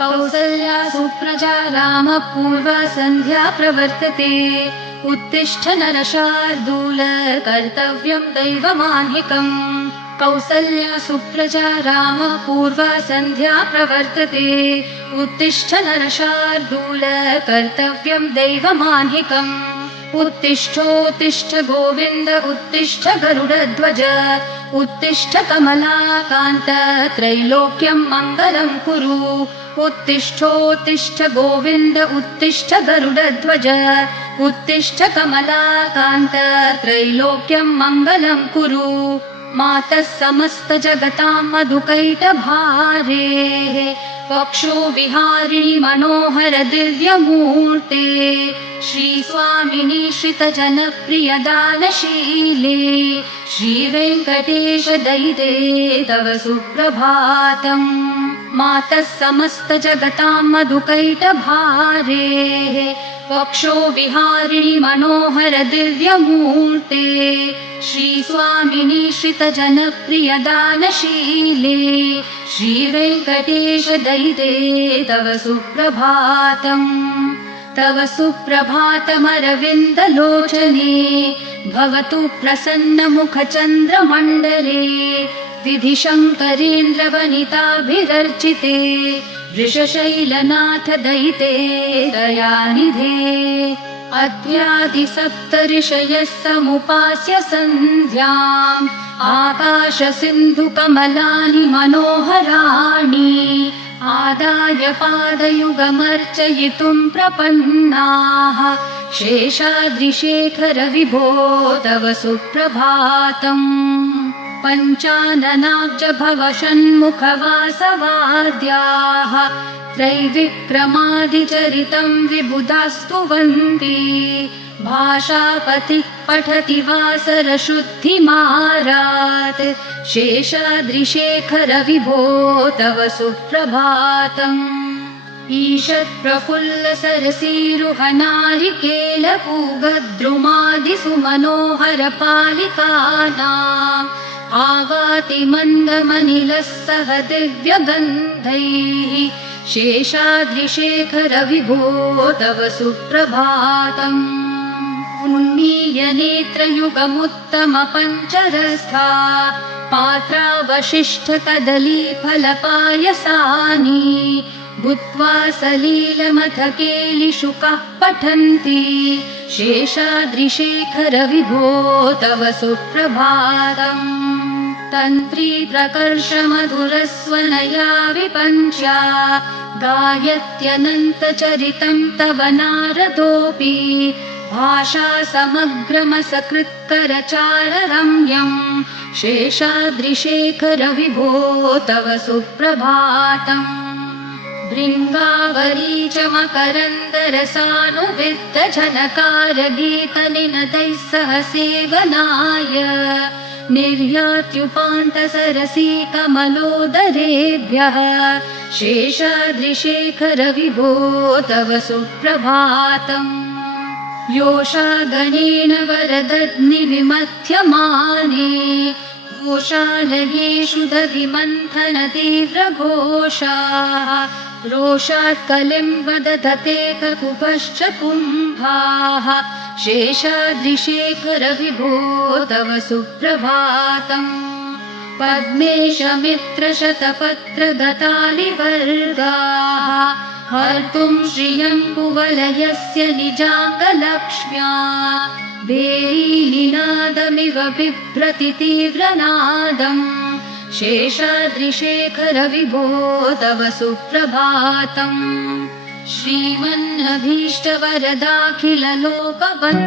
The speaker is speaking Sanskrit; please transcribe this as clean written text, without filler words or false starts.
कौसल्या सुप्रजा रामपूर्वा सन्ध्या प्रवर्तते। उत्तिष्ठ नरशार्दूल कर्तव्यं दैवमान्हिकम्। कौसल्या सुप्रजा रामपूर्वा सन्ध्या प्रवर्तते। उत्तिष्ठ नरशार्दूल कर्तव्यं दैवमान्हिकम्। उत्तिष्ठोत्तिष्ठ गोविन्द उत्तिष्ठ गरुडध्वज उत्तिष्ठ कमलाकान्त त्रैलोक्यं मङ्गलं कुरु। उत्तिष्ठोत्तिष्ठ गोविन्द उत्तिष्ठ गरुडध्वज उत्तिष्ठ कमलाकान्त त्रैलोक्यं मङ्गलं कुरु। मातः समस्त जगतां मधुकैटभारेः वक्षो विहारिणि मनोहर दिव्यमूर्ते। श्रीस्वामिनि श्रितजनप्रिय दानशीले श्रीवेङ्कटेश दयिते तव सुप्रभातम्। मातः समस्त जगतां मधुकैटभारेः वक्षो विहारिणि मनोहर दिव्यमूर्ते। श्रीस्वामिनि श्रितजनप्रिय दानशीले श्रीवेङ्कटेश दयिते तव सुप्रभातम्। तव सुप्रभातमरविन्दलोचने भवतु प्रसन्नमुखचन्द्रमण्डले। विधिशङ्करेन्द्रवनिताभिरर्चिते वृषशैलनाथ दयिते दयानिधे। अद्यादिसप्तऋषयः समुपास्य सन्ध्याम् आकाशसिन्धुकमलानि मनोहराणि आदाय पादयुगमर्चयितुं प्रपन्नाः। शेषाद्रिशेखर विभो तव सुप्रभातम्। पञ्चाननाब्ज भव षण्मुखवासवाद्याः त्रैविक्रमादिचरितं विबुधास्तुवन्ति। भाषापतिः पठति वासरशुद्धिमारात् शेषाद्रिशेखर विभो तव सुप्रभातम्। ईषत्प्रफुल्ल सरसीरुहनारिकेलपूगद्रुमादिसुमनोहर पालिकानाम् आवाति मन्दमनिलः सह दिव्यगन्धैः शेषाद्रिशेखर विभो तव सुप्रभातम्। उन्मीयनेत्रयुगमुत्तमपञ्चरस्था पात्रावशिष्टकदलीफलपायसानि भूत्वा सलीलमथकेलिशुकाः पठन्ति शेषाद्रिशेखर विभो तव सुप्रभातम्। तन्त्री प्रकर्षमधुरस्वनया विपञ्च्या गायत्यनन्तचरितं तव नारदोऽपि भाषा समग्रमसकृत्करचाररम्यं शेषाद्रिशेखर विभो तव सुप्रभातम्। भृङ्गावली च मकरन्दरसानुविद्धझनकारगीतनिनदैः सह सेवनाय निर्यात्युपान्तसरसी कमलोदरेभ्यः शेषाद्रिशेखर विभो तव सुप्रभातम्। योषागणेन वरदग्निविमथ्यमाने घोषालयेषु दधिमन्थन तीव्रघोषाः रोषात् कलिं वदधते ककुभश्च कुम्भाः शेषाद्रिशेखर विभो तव सुप्रभातम्। पद्मेशमित्रशतपत्रगतालिवर्गाः हर्तुं श्रियं कुवलयस्य निजाङ्गलक्ष्म्या भेरीनिनादमिव बिभ्रति तीव्रनादम् शेषाद्रिशेखर विभो तव सुप्रभातम्। श्रीमन्नभीष्टवरदाखिललोकवन्